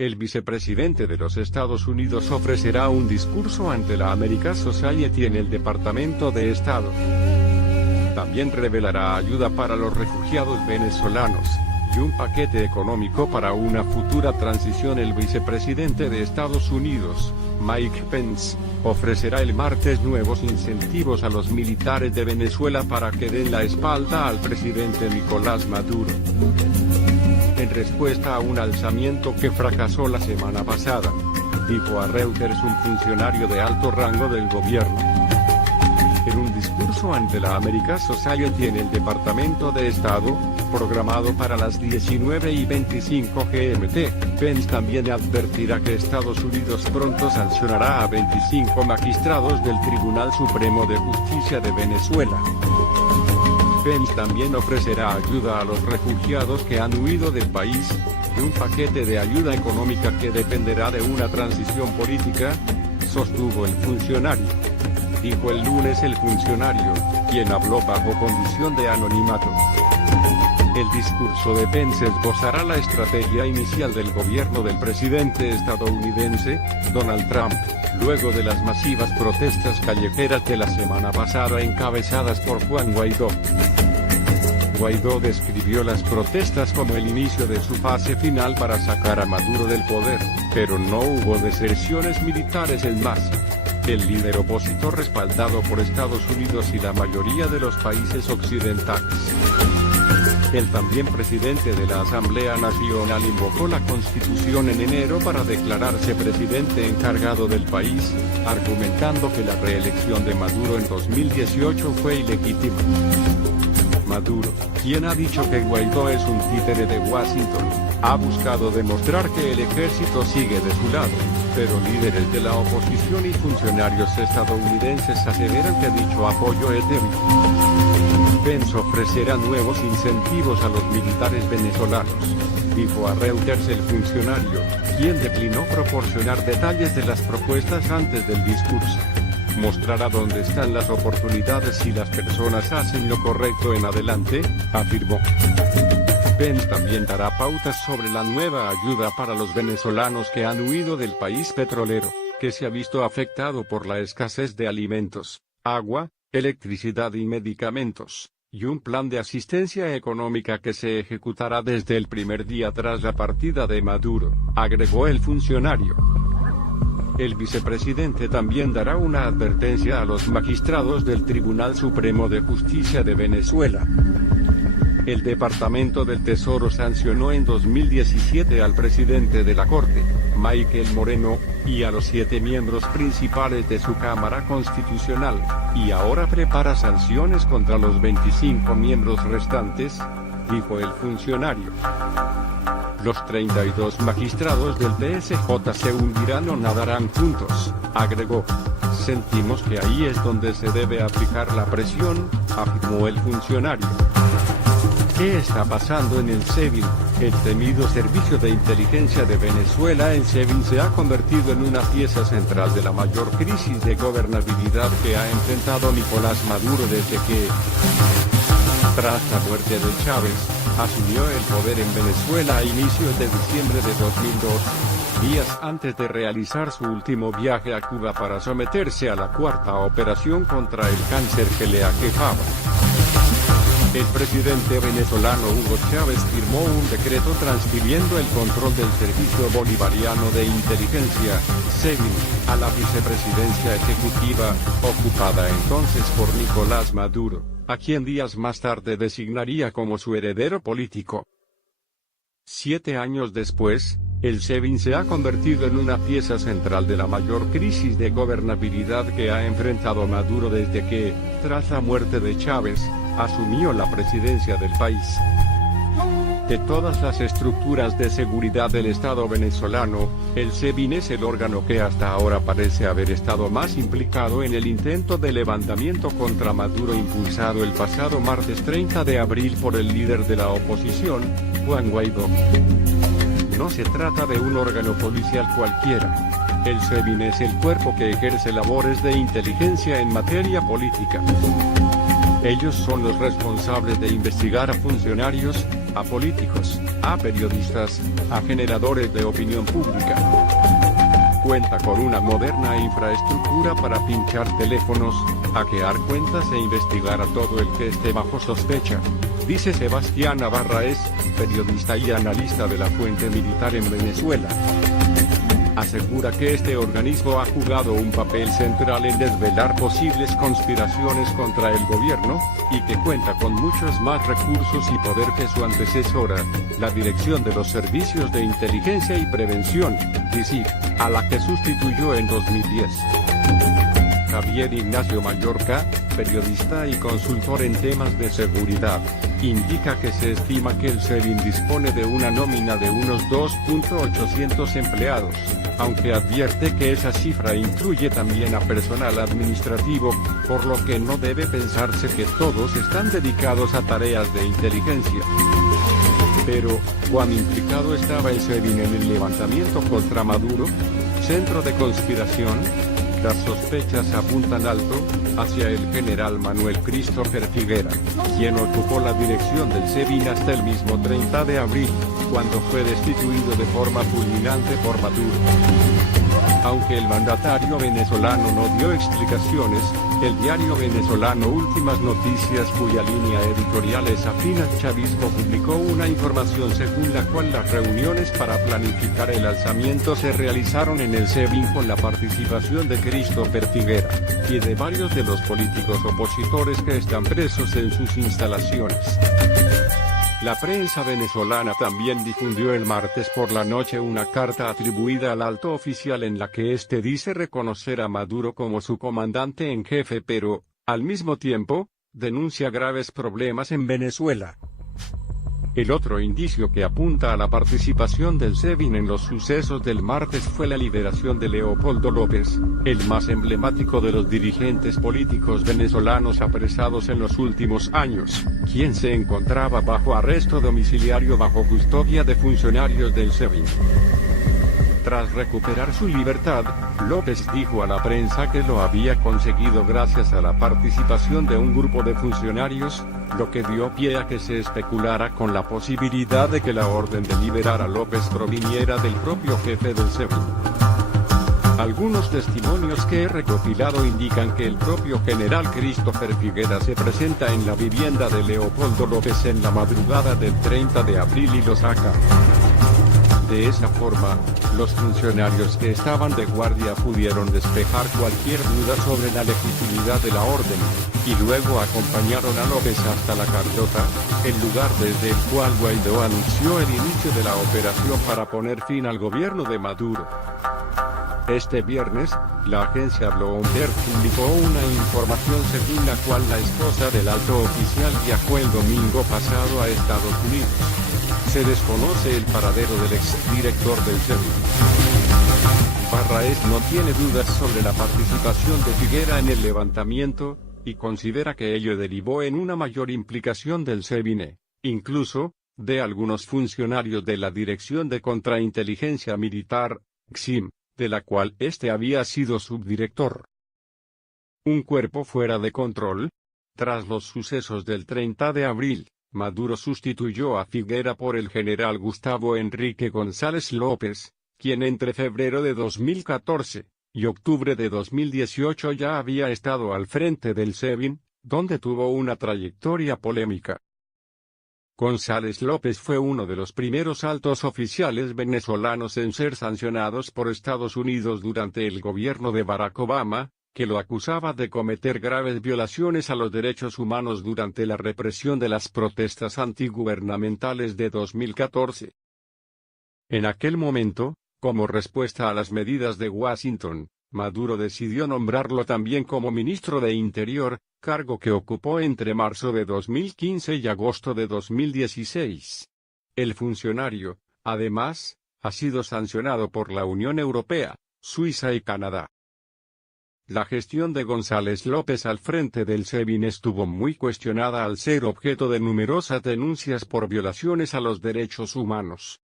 El vicepresidente de los Estados Unidos ofrecerá un discurso ante la American Society en el Departamento de Estado. También revelará ayuda para los refugiados venezolanos, y un paquete económico para una futura transición. El vicepresidente de Estados Unidos, Mike Pence, ofrecerá el martes nuevos incentivos a los militares de Venezuela para que den la espalda al presidente Nicolás Maduro. En respuesta a un alzamiento que fracasó la semana pasada, dijo a Reuters un funcionario de alto rango del gobierno. En un discurso ante la American Society en el Departamento de Estado, programado para las 19:25 GMT, Pence también advertirá que Estados Unidos pronto sancionará a 25 magistrados del Tribunal Supremo de Justicia de Venezuela. Pence también ofrecerá ayuda a los refugiados que han huido del país, y un paquete de ayuda económica que dependerá de una transición política, sostuvo el funcionario. Dijo el lunes el funcionario, quien habló bajo condición de anonimato. El discurso de Pence esbozará la estrategia inicial del gobierno del presidente estadounidense, Donald Trump, luego de las masivas protestas callejeras de la semana pasada encabezadas por Juan Guaidó. Guaidó describió las protestas como el inicio de su fase final para sacar a Maduro del poder, pero no hubo deserciones militares en masa. El líder opositor respaldado por Estados Unidos y la mayoría de los países occidentales. El también presidente de la Asamblea Nacional invocó la Constitución en enero para declararse presidente encargado del país, argumentando que la reelección de Maduro en 2018 fue ilegítima. Maduro, quien ha dicho que Guaidó es un títere de Washington, ha buscado demostrar que el ejército sigue de su lado, pero líderes de la oposición y funcionarios estadounidenses aseveran que dicho apoyo es débil. Pence ofrecerá nuevos incentivos a los militares venezolanos, dijo a Reuters el funcionario, quien declinó proporcionar detalles de las propuestas antes del discurso. Mostrará dónde están las oportunidades si las personas hacen lo correcto en adelante, afirmó. Pence también dará pautas sobre la nueva ayuda para los venezolanos que han huido del país petrolero, que se ha visto afectado por la escasez de alimentos, agua, electricidad y medicamentos, y un plan de asistencia económica que se ejecutará desde el primer día tras la partida de Maduro, agregó el funcionario. El vicepresidente también dará una advertencia a los magistrados del Tribunal Supremo de Justicia de Venezuela. El Departamento del Tesoro sancionó en 2017 al presidente de la Corte, Michael Moreno, y a los 7 miembros principales de su Cámara Constitucional, y ahora prepara sanciones contra los 25 miembros restantes, dijo el funcionario. Los 32 magistrados del TSJ se hundirán o nadarán juntos, agregó. Sentimos que ahí es donde se debe aplicar la presión, afirmó el funcionario. ¿Qué está pasando en el SEBIN? El temido servicio de inteligencia de Venezuela. El SEBIN se ha convertido en una pieza central de la mayor crisis de gobernabilidad que ha enfrentado Nicolás Maduro desde que, tras la muerte de Chávez, asumió el poder en Venezuela a inicios de diciembre de 2002, días antes de realizar su último viaje a Cuba para someterse a la cuarta operación contra el cáncer que le aquejaba. El presidente venezolano Hugo Chávez firmó un decreto transfiriendo el control del Servicio Bolivariano de Inteligencia, SEBIN, a la vicepresidencia ejecutiva, ocupada entonces por Nicolás Maduro, a quien días más tarde designaría como su heredero político. 7 años después, el SEBIN se ha convertido en una pieza central de la mayor crisis de gobernabilidad que ha enfrentado Maduro desde que, tras la muerte de Chávez, asumió la presidencia del país. De todas las estructuras de seguridad del Estado venezolano, el SEBIN es el órgano que hasta ahora parece haber estado más implicado en el intento de levantamiento contra Maduro impulsado el pasado martes 30 de abril por el líder de la oposición, Juan Guaidó. No se trata de un órgano policial cualquiera. El SEBIN es el cuerpo que ejerce labores de inteligencia en materia política. Ellos son los responsables de investigar a funcionarios, a políticos, a periodistas, a generadores de opinión pública. Cuenta con una moderna infraestructura para pinchar teléfonos, hackear cuentas e investigar a todo el que esté bajo sospecha, dice Sebastián Navarraez, periodista y analista de la fuente militar en Venezuela. Asegura que este organismo ha jugado un papel central en desvelar posibles conspiraciones contra el gobierno, y que cuenta con muchos más recursos y poder que su antecesora, la Dirección de los Servicios de Inteligencia y Prevención, DICIP, a la que sustituyó en 2010. Javier Ignacio Mallorca, periodista y consultor en temas de seguridad, indica que se estima que el SEBIN dispone de una nómina de unos 2.800 empleados, aunque advierte que esa cifra incluye también a personal administrativo, por lo que no debe pensarse que todos están dedicados a tareas de inteligencia. Pero, ¿cuán implicado estaba el SEBIN en el levantamiento contra Maduro? ¿Centro de conspiración? Las sospechas apuntan alto, hacia el general Manuel Christopher Figuera, quien ocupó la dirección del SEBIN hasta el mismo 30 de abril, cuando fue destituido de forma fulminante por Maduro. Aunque el mandatario venezolano no dio explicaciones, el diario venezolano Últimas Noticias, cuya línea editorial es afín al chavismo, publicó una información según la cual las reuniones para planificar el alzamiento se realizaron en el SEBIN con la participación de Christopher Figuera, y de varios de los políticos opositores que están presos en sus instalaciones. La prensa venezolana también difundió el martes por la noche una carta atribuida al alto oficial en la que éste dice reconocer a Maduro como su comandante en jefe, pero, al mismo tiempo, denuncia graves problemas en Venezuela. El otro indicio que apunta a la participación del SEBIN en los sucesos del martes fue la liberación de Leopoldo López, el más emblemático de los dirigentes políticos venezolanos apresados en los últimos años, quien se encontraba bajo arresto domiciliario bajo custodia de funcionarios del SEBIN. Tras recuperar su libertad, López dijo a la prensa que lo había conseguido gracias a la participación de un grupo de funcionarios, lo que dio pie a que se especulara con la posibilidad de que la orden de liberar a López proviniera del propio jefe del SEBIN. Algunos testimonios que he recopilado indican que el propio general Christopher Figuera se presenta en la vivienda de Leopoldo López en la madrugada del 30 de abril y lo saca. De esa forma, los funcionarios que estaban de guardia pudieron despejar cualquier duda sobre la legitimidad de la orden, y luego acompañaron a López hasta la Carlota, el lugar desde el cual Guaidó anunció el inicio de la operación para poner fin al gobierno de Maduro. Este viernes, la agencia Bloomberg publicó una información según la cual la esposa del alto oficial viajó el domingo pasado a Estados Unidos. Se desconoce el paradero del exdirector del SEBIN. Navarraez no tiene dudas sobre la participación de Figuera en el levantamiento, y considera que ello derivó en una mayor implicación del SEBIN, incluso, de algunos funcionarios de la Dirección de Contrainteligencia Militar, DICIP, de la cual este había sido subdirector. Un cuerpo fuera de control. Tras los sucesos del 30 de abril, Maduro sustituyó a Figuera por el general Gustavo Enrique González López, quien entre febrero de 2014 y octubre de 2018 ya había estado al frente del SEBIN, donde tuvo una trayectoria polémica. González López fue uno de los primeros altos oficiales venezolanos en ser sancionados por Estados Unidos durante el gobierno de Barack Obama, que lo acusaba de cometer graves violaciones a los derechos humanos durante la represión de las protestas antigubernamentales de 2014. En aquel momento, como respuesta a las medidas de Washington, Maduro decidió nombrarlo también como ministro de Interior, cargo que ocupó entre marzo de 2015 y agosto de 2016. El funcionario, además, ha sido sancionado por la Unión Europea, Suiza y Canadá. La gestión de González López al frente del SEBIN estuvo muy cuestionada al ser objeto de numerosas denuncias por violaciones a los derechos humanos.